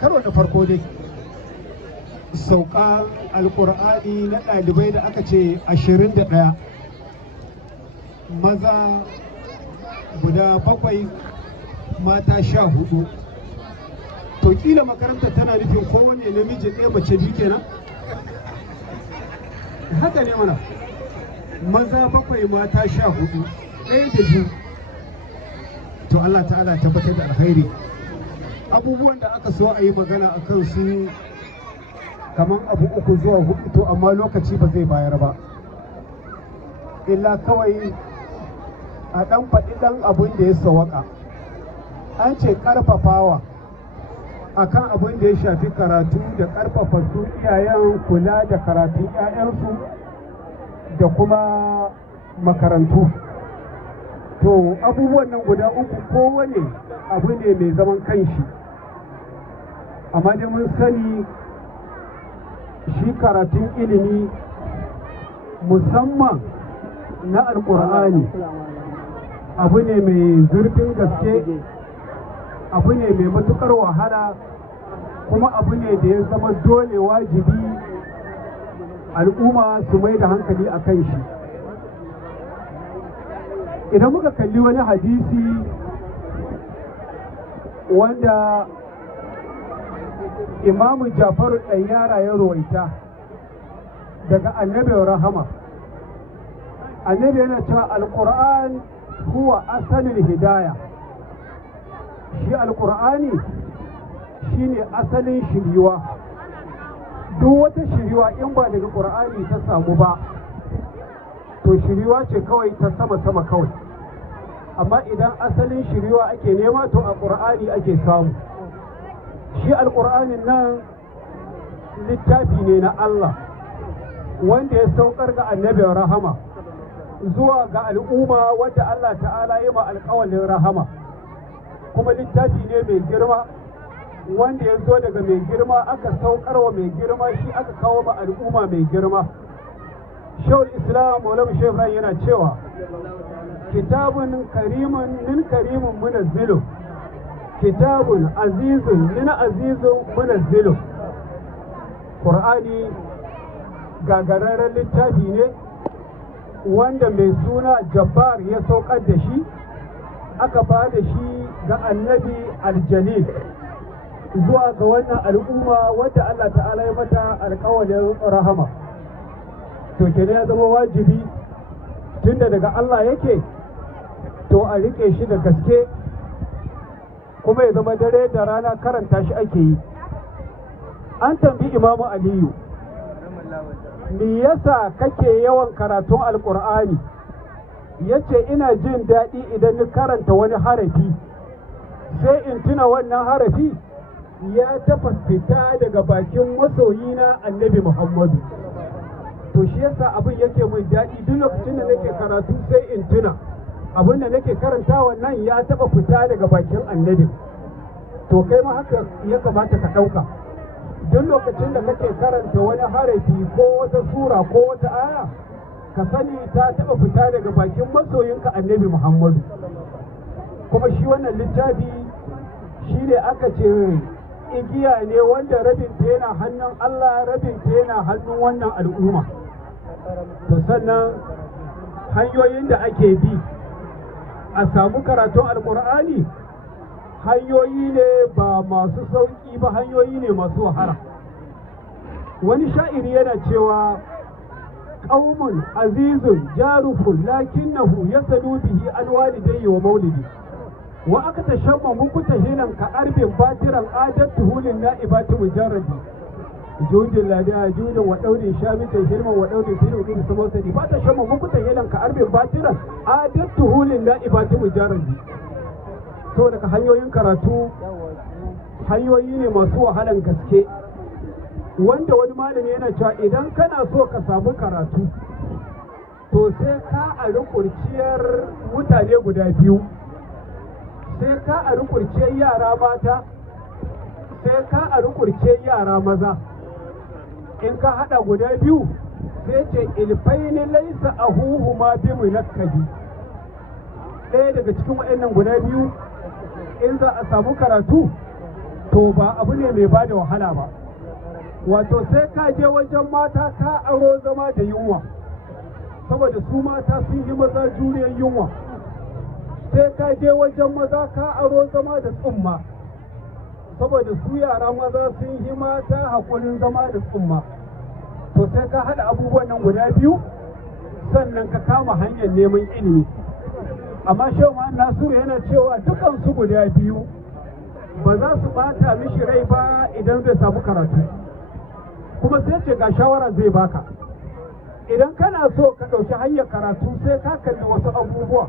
karo da farko dai sauka alkur'ani na ɗalibai da aka ce 21 maza guda 7 mata 14. To kila makaranta tana nufin kowane namiji ɗaya mace biyu kenan? Haka ne mana, maza 7 mata 14, ɗaya da biyu. To Allah ta'ala tabbatar da alkhairi. Abubuwan da aka so a yi magana a kan su kamar abu 3 zuwa 4, to amma lokaci ba zai bayar ba. Illa kawai a ɗan faɗi ɗan abin da ya sawaka. An ce ƙarfafawa akan abin da ya shafi karatu da ƙarfafa su iyayen kula da karatun 'ya'yansu da kuma makarantu. To abubuwan nan guda 3 kowane abu ne mai zaman kanshi, amma dai mun sani shi karatun ilimi musamman na alƙur'ani abu ne mai zurfin gaske, abu ne mai matuƙar wahala, kuma abu ne da ya zama dole wajibi al'umma su mai da hankali a kan shi. Idan muka kalli wani hadisi wanda imamu Jafaru ɗayyara ya rawaita daga annabin rahama, annabi yana cewa alƙur'an huwa asalin hidaya. Shi alƙur'ani shine asalin shiriwa. Duk wata shiriwa in ba daga ƙur'ani ta samu ba, to shiriwa ce kawai ta sama kawai. Amma idan asalin shiriwa ake nema, to a ƙur'ani ake samu. Shi alƙur'anin nan littafi ne na Allah wanda ya saukar ga annabin rahama zuwa ga al'umma wadda Allah ta'ala yi ma alƙawalin rahama, kuma littafi ne mai girma wanda ya zo daga mai girma aka saukar wa mai girma, shi aka kawo ma al'umma mai girma. Shawul Islam Maulana Shehu Ibrahim yana cewa kitabun karimun min karimun munazzilu, kitabun azizun min azizun munazzilu. Qur'ani gagararren littafi ne wanda mai suna Jabbar ya saukar da shi, aka ba da shi ga annabi aljalil zuwa ga wannan al'umma wadda Allah ta'ala ya mata alƙawalin rahama. To kenan ya zama wajibi tunda daga Allah yake, to a riƙe shi da gaske, kuma ya zama dare da rana karanta shi ake yi. An tambi Imamu Aliyu, me yasa kake yawan karatun alƙur'ani? Yace ina jin daɗi idan ni karanta wani harafi sai in tuna wannan harafi ya tafa fita daga bakin masoyina annabi Muhammadu. To shi yasa abin yake mun daɗi, duk lokacin da nake karatu sai in tuna abin da nake karanta wannan ya taɓa fita daga bakin annabi. To kai ma haka ya kamata ka ɗauka. Duk lokacin da kake karanta wani harafi ko wata sura ko wata aya, ka sani ta taɓa fita daga bakin masoyinka annabi Muhammadu. Kuma shi wannan littafi shi ne aka ce igiya ne wanda rabinta yana hannun Allah, rabinta yana hannun wannan al'umma. To sannan hanyoyin da ake bi a samu karatun alƙur'ani hanyoyi ne ba masu sauƙi ba, hanyoyi ne masu wahala. Wani sha'iri yana cewa qaumun azizun jarufun lakinnahu yasadu bihi an walidayhi wa maulidi wa aka tashamma mukuta hinan ka arbin batiran adatuhu lin na'ibati mujarradi judin ladiya judin wa daurin shamitan hirman wa daurin fil udin samosadi ba ta shamma mukuta hinan ka arbin batiran adatuhu lin na'ibati mujarradi. To daga hanyoyin karatu hanyoyi ne masu wahalan gaske, wanda wani malami yana cewa idan kana so ka samu karatu to sai ka ari kurciyar mutane guda biyu, sai ka ari kurciyar yara mata, sai ka ari kurciyar yara maza. In ka hada guda biyu sai ce ilfaini laisa ahuhu ma bi munakkadi. Ɗaya daga cikin waɗannan guda biyu in za a samu karatu to ba abu ne mai ba da wahala ba. Wato sai ka je wajen mata ka aro zama da yunwa, saboda su mata sun yi maza juriyar yunwa. Sai ka je wajen maza ka aro zama da tsumma, saboda su yara maza sun yi mata haƙurin zama da tsumma. To sai ka haɗa abubuwan nan guda biyu sannan ka kama hanyar neman ilimi. Amma Shehu Nasiru yana cewa dukansu guda biyu ba za su bata mishi rai ba idan zai samu karatu. Kuma sai ce ga shawara zai baka, idan kana so ka ɗauki hanyar karatu sai ka kalli wasu abubuwa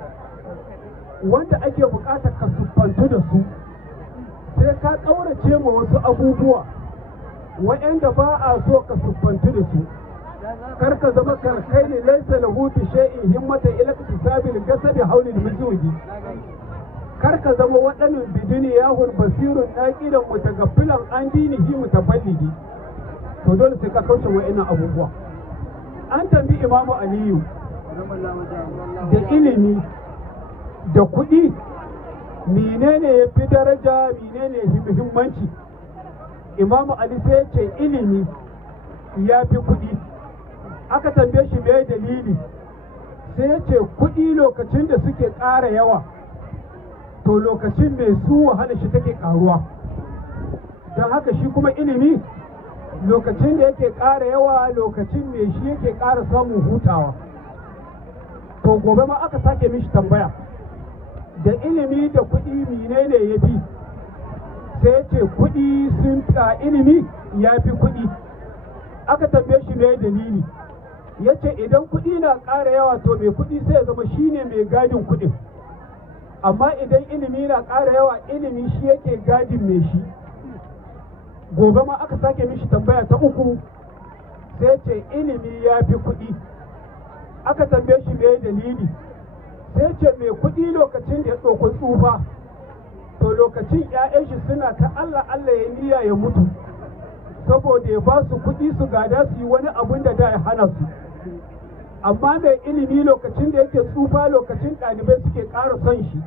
wanda ake buƙatar ka siffantu da su, sai ka ƙaurace ma wasu abubuwa waɗanda ba a so ka siffantu da su. Kar ka zama karkai ne laisa lahu bi shay'in himmata ila iktisabil gasabi hawlil mujudi. Kar ka zama waɗannan bidini yahul basirun daqidan mutagaffilan an dinihi mutaballidi. To dole sai ka kauce wa'annan abubuwa. An tambi Imamu Aliyu da ilimi da kuɗi menene ya fi daraja, menene ya fi muhimmanci. Imamu Ali sai ya ce ilimi ya fi kuɗi. Aka tambaye shi me dalili, sai ya ce kuɗi lokacin da suke ƙara yawa to lokacin mai su wahala shi take ƙaruwa. Don haka shi kuma ilimi lokacin da yake ƙara yawa lokacin mai shi yake ƙara samun hutawa. To gobe ma aka sake mishi tambaya, da ilimi da kuɗi menene ya fi, sai ya ce kuɗi sun fi ilimi ya fi kuɗi. Aka tambaye shi me dalili, ya ce idan kuɗi na ƙara yawa to mai kuɗi sai ya zama shi ne mai gadin kuɗin, amma idan ilimi na ƙara yawa ilimi shi yake gadin mai shi. Gobe ma aka sake mishi tambaya ta uku, sai ce ilimi ya fi kuɗi. Aka tambaye shi me dalili, sai ce mai kuɗi lokacin da ya ɗauki tsufa to lokacin 'ya'yan shi suna ta Allah Allah ya niyya ya mutu, saboda ya ba su kuɗi su gada su yi wani abun da ya hana su. Amma mai ilimi lokacin da yake tsufa lokacin ɗalibai suke ƙara son shi,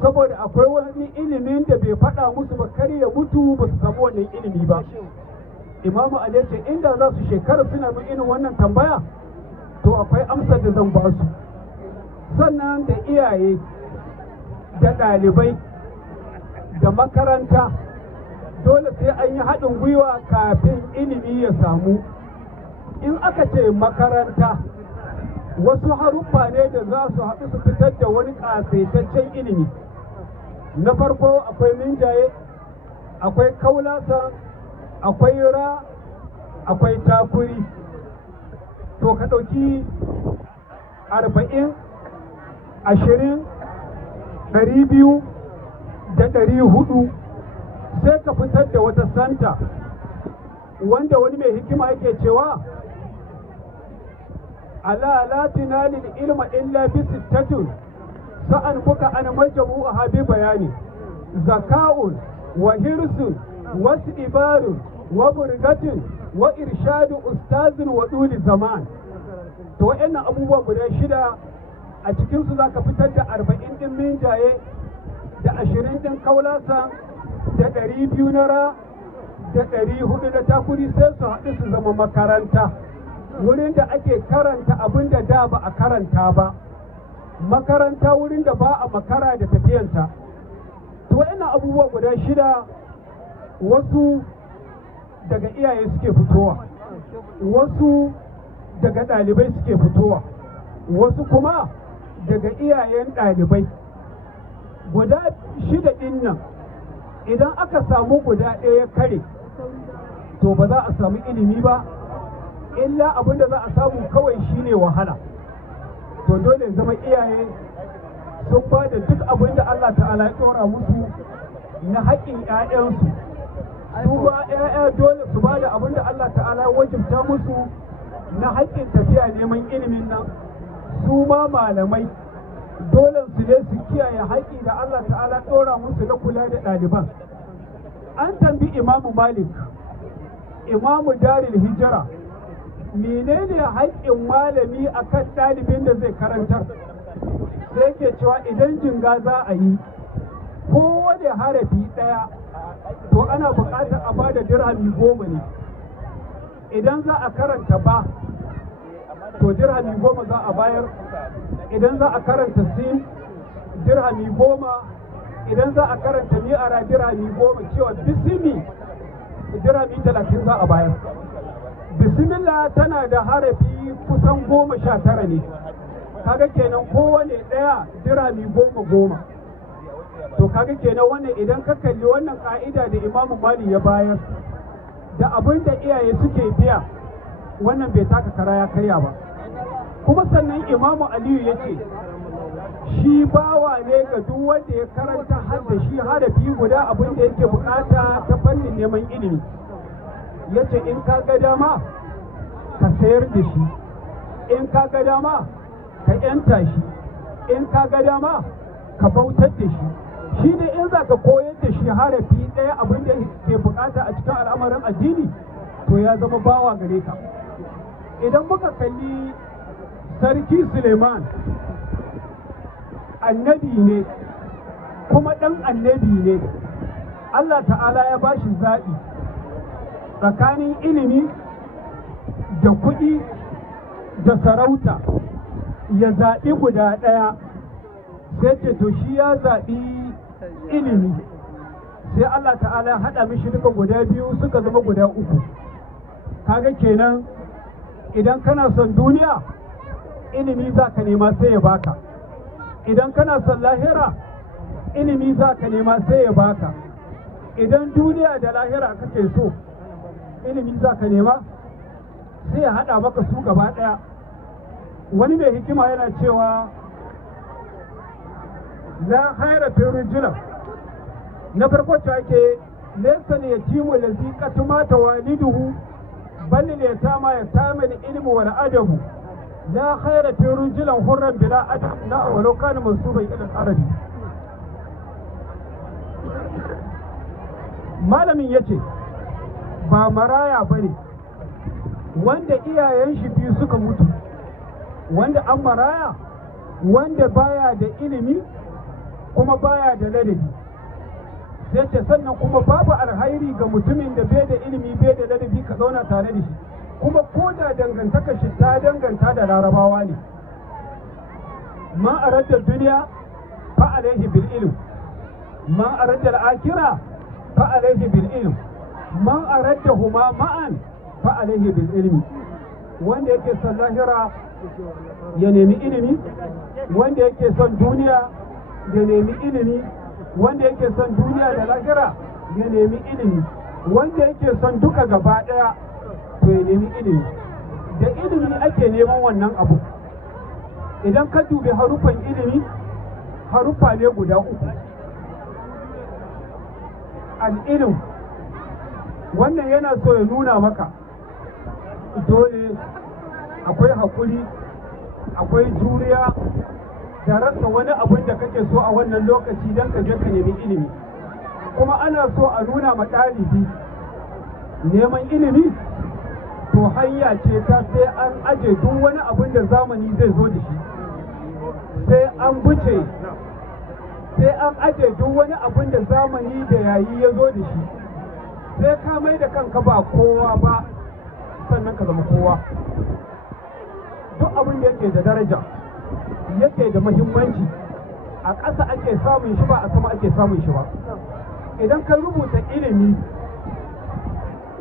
saboda akwai wani ilimin da bai faɗa musu ba kar ya mutu ba su samu wannan ilimi ba. Imamu Ali ce inda za su shekara suna bin irin wannan tambaya to akwai amsar da zan ba su. Sannan da iyaye da ɗalibai da makaranta dole sai an yi haɗin gwiwa kafin ilimi ya samu. In aka ce makaranta wasu haruffa ne da za su haɗu su fitar da wani ƙasaitaccen ilimi. Na farko akwai minjaye, akwai kaulasa, akwai ra, akwai takuri. To ka ɗauki 40, 20, 200 da 400 sai ka fitar da wata santa wanda wani mai hikima yake cewa ala la tunalil ilma illa bi sittatun sa'an buka an majamu a habi bayani zaka'un wa hirsun wa ibarun wa burgatun wa irshadu ustazin wa duli zaman. To wa'annan abubuwa guda shida a cikinsu za ka fitar da 40 ɗin minjaye da 20 ɗin kaulasa da 200 na ra da 400 na takuri sai su haɗu su zama makaranta, wurin da ake karanta abin da da ba a karanta ba, makaranta wurin da ba a makara da tafiyanta. To wa'annan abubuwa guda shida wasu daga iyaye suke fitowa, wasu daga ɗalibai suke fitowa, wasu kuma daga iyayen ɗalibai. Guda shida ɗin nan idan aka samu guda ɗaya kare to ba za a samu ilimi ba, illa abin da za a samu kawai shine wahala. To dole zama iyaye sun ba da duk abin da Allah ta'ala ya ɗora musu na haƙƙin 'ya'yansu. Su ba 'ya'ya dole su ba da abin da Allah ta'ala ya wajibta musu na haƙƙin tafiya neman ilimin nan. Su ma malamai dole su ne su kiyaye haƙƙi da Allah ta'ala ɗora musu na kula da ɗaliban. An tambi Imamu Malik, Imamu Daril Hijira, menene haƙƙin malami akan ɗalibin da zai karantar? Sai ke cewa idan jinga za a yi kowane harafi ɗaya to ana buƙatar a bada dirhami 10 ne. Idan za a karanta ba to dirhami 10 za a bayar, idan za a karanta sin dirhami 10, idan za a karanta mi'ara dirhami 10, cewa bismi dirhami 30 za a bayar. Bismillah tana da harafi kusan 19 ne, kaga kenan kowane ɗaya dirhami 10. To kaga kenan wannan idan ka kalli wannan ka'ida da Imamu Malik ya bayar da abin da iyaye suke biya, wannan bai taka kara ya karya ba. Kuma sannan Imamu Aliyu ya ce shi bawa ne ga duk wanda ya karanta har da shi harafi guda abin da yake bukata ta fannin neman ilimi. Ya ce in ka ga dama ka sayar da shi, in ka ga dama ka yanta shi, in ka ga dama ka bautar da shi. Shi ne in za ka koyar da shi harafi ɗaya abin da ke bukata a cikin al'amarin addini, to ya zama bawa gare ka. Idan muka kalli sarki Suleiman, annabi ne kuma ɗan annabi ne. Allah ta'ala ya ba shi zaɓi tsakanin ilimi da kuɗi da sarauta, ya zaɓi guda ɗaya. Sai ce to shi ya zaɓi ilimi, sai Allah ta'ala ya haɗa mishi duka guda biyu suka zama guda 3. Kaga kenan idan kana son duniya ilimi za ka nema sai ya baka, idan kana son lahira ilimi za ka nema sai ya baka, idan duniya da lahira kake so ilimi za ka nema sai ya haɗa maka su gaba ɗaya. Wani mai hikima yana cewa la khaira fi rijula, na farko ce ake laysa yatimu allazi qatama tawaliduhu bal yatama yatamal ilmu wal adabu, la khaira fi rijulan hurran bila adab na walau kana mansuban ila al-arabi. Malamin yace ba maraya bane wanda iyayen shi biyu suka mutu, wanda an maraya wanda baya da ilimi kuma baya da ladabi. Sai ce sannan kuma babu alhairi ga mutumin da bai da ilimi bai da ladabi ka zauna tare da shi, kuma ko da dangantaka shi ta danganta da larabawa ne. Ma aradda duniya fa alaihi bil ilm, ma aradda al-akhirah fa alaihi bil ilm, man araddahuma ma'an fa alaihi bil ilmi. Wanda yake son lahira ya nemi ilimi, wanda yake son duniya ya nemi ilimi, wanda yake son duniya da lahira ya nemi ilimi, wanda yake son duka gaba daya to ya nemi ilimi. Da ilimi ake neman wannan abu. Idan ka dubi haruffan ilimi, haruffa ne guda 3. Al-ilm wannan yana so ya nuna maka dole akwai haƙuri, akwai juriya da rasa wani abin da kake so a wannan lokaci don ka je ka nemi ilimi. Kuma ana so a nuna ma ɗalibi neman ilimi to hanya ce ta sai an aje duk wani abin da zamani zai zo da shi, sai an buce, sai an aje duk wani abin da zamani da yayi ya zo da shi, sai ka mai da kanka ba kowa ba sannan ka zama kowa. Duk abin da yake da daraja yake da muhimmanci a ƙasa ake samun shi ba a sama ake samun shi ba. Idan ka rubuta ilimi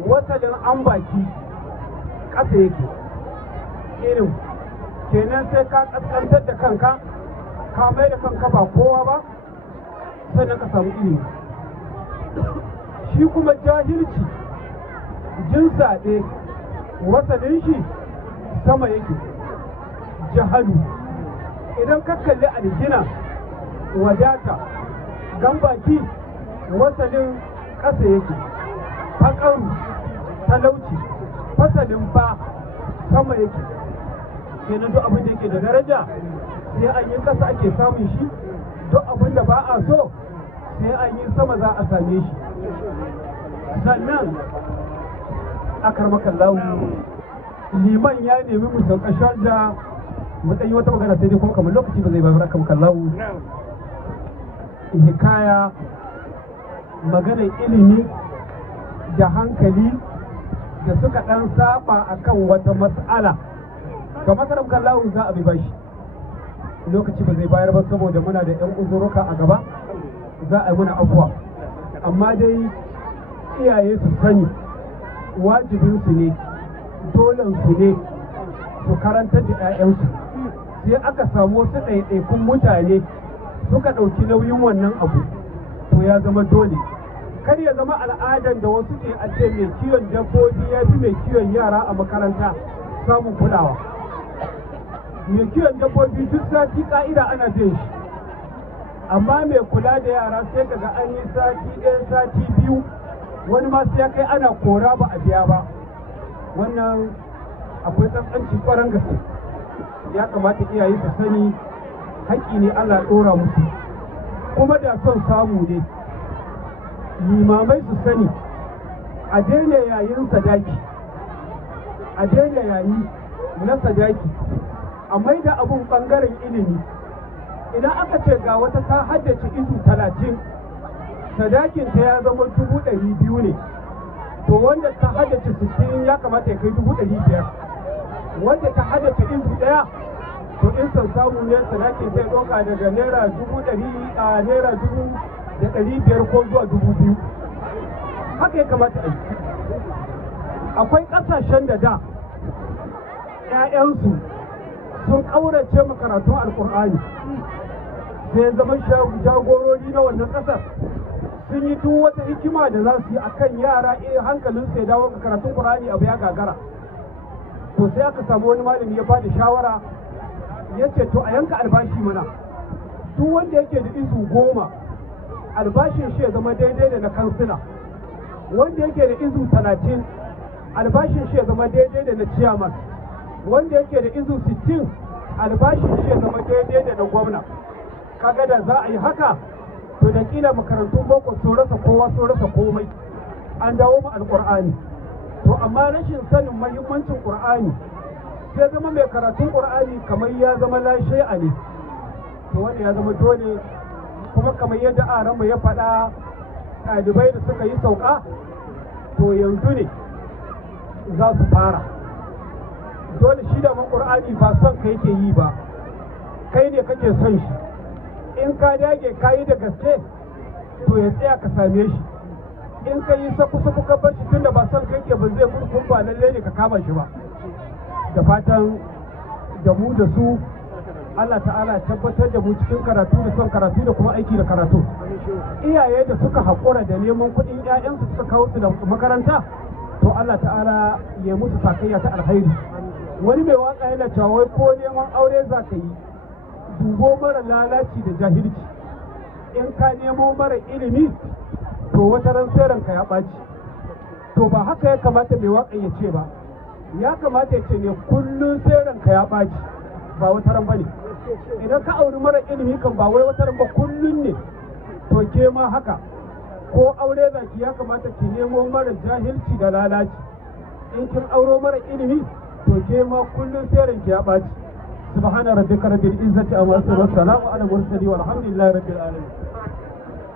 wasalin an baki ƙasa yake ilim, kenan sai ka ƙasƙantar da kanka ka mai da kanka ba kowa ba sannan ka samu ilimi. Shi kuma jahilci jinsa ɗaya wasalin shi sama yake jahalu. Idan ka kalli aljina wadata gambaki wasalin ƙasa yake, faƙaru talauci fasalin ba sama yake. Kenan duk abin da yake da daraja sai an yi ƙasa ake samun shi, duk abin da ba a so sai an yi sama za a same shi. Sannan a karmakan lawu liman ya nemi mu saukashar da matsayi wata magana sai dai kuma kamar lokaci ba zai bayar aka maka lawu hikaya maganar ilimi da hankali da suka ɗan saba akan wata mas'ala. Ga makaram kallahu za a bi bashi, lokaci ba zai bayar ba saboda muna da 'yan uzuruka a gaba, za a yi muna afuwa. Amma dai iyaye su sani wajibinsu ne, dolensu ne su karantar da 'ya'yansu. Sai aka samu wasu ɗaiɗaikun mutane suka ɗauki nauyin wannan abu, to ya zama dole. Kar ya zama al'adar da wasu ke a ce mai kiwon dabbobi ya fi mai kiwon yara a makaranta samun kulawa. Mai kiwon dabbobi duk sati ka'ida ana biyan shi, amma mai kula da yara sai kaga an yi sati ɗaya sati biyu, wani ma sai ya kai ana kora ba a biya ba. Wannan akwai tsantsanci ƙwarar gaske. Ya kamata iyaye su sani haƙƙi ne Allah ɗora musu, kuma da son samu ne limamai su sani a daina yayin sadaki, a daina yayi na sadaki, a mai da abun ɓangaren ilimi. Idan aka ce ga wata ta haddace izu 30, sadakinta ya zama 200,000 ne, to wanda ta haddace 60 ya kamata ya kai 500,000. Wanda ta haddace izu ɗaya, to in son samu ne sadakin zai ɗauka daga naira 100,000 a naira 1,500 ko zuwa 2,000. Haka ya kamata a yi. Akwai ƙasashen da 'ya'yansu sun ƙaurace makaratun alƙur'ani, sai zaman jagorori na wannan ƙasar sun yi duk wata hikima da za su yi akan yara hankalinsu ya dawo ga karatun ƙur'ani, abu ya gagara. To sai aka samu wani malami ya ba da shawara, ya ce to a yanka albashi mana, duk wanda yake da izu 10 albashin shi ya zama daidai da na kansila, wanda yake da izu 30 albashin shi ya zama daidai da na ciyaman, wanda yake da izu 60 albashin shi ya zama daidai da na gwamna. Kaga da za a yi haka, to da kila makarantun boko sun rasa kowa, sun rasa komai, an dawo mu alƙur'ani. To amma rashin sanin mahimmancin ƙur'ani sai zama mai karatun ƙur'ani kamar ya zama lashe'a ne, to wanda ya zama dole. Kuma kamar yadda aranmu ya faɗa, ɗalibai da suka yi sauka, to yanzu ne za su fara. Dole shi da man ƙur'ani ba son ka yake yi ba, kai ne kake son shi. In ka dage ka yi da gaske, to ya tsaya ka same shi. In ka yi saku-saku ka bar shi tunda ba son kai ke ba zai kurkun, ba lallai ne ka kama shi ba. Da fatan da mu da su Allah ta'ala tabbatar da mu cikin karatu da son karatu da kuma aiki da karatu. Iyaye da suka haƙura da neman kuɗin 'ya'yansu suka kawo su da makaranta, to Allah ta'ala ya musu sakayya ta alhairi. Wani mai waka yana cewa wai ko neman aure za ka yi, dubo mara lalaci da jahilci. In ka nemo mara ilimi, to wata ran sai ranka ya ɓaci. To ba haka ya kamata mai waka ya ce ba, ya kamata ya ce ne kullum sai ranka ya ɓaci, ba wata ran bane. Idan ka auri mara ilimi kan ba wai wata ran ba, kullum ne. To ke ma haka, ko aure zaki ya kamata ki nemo mara jahilci da lalaci. In kin auro mara ilimi, to ke ma kullum sai ranki ya ɓaci. Subhana rabbika rabbil izzati amma yasifun wa salamun ala mursalin walhamdulillahi rabbil alamin.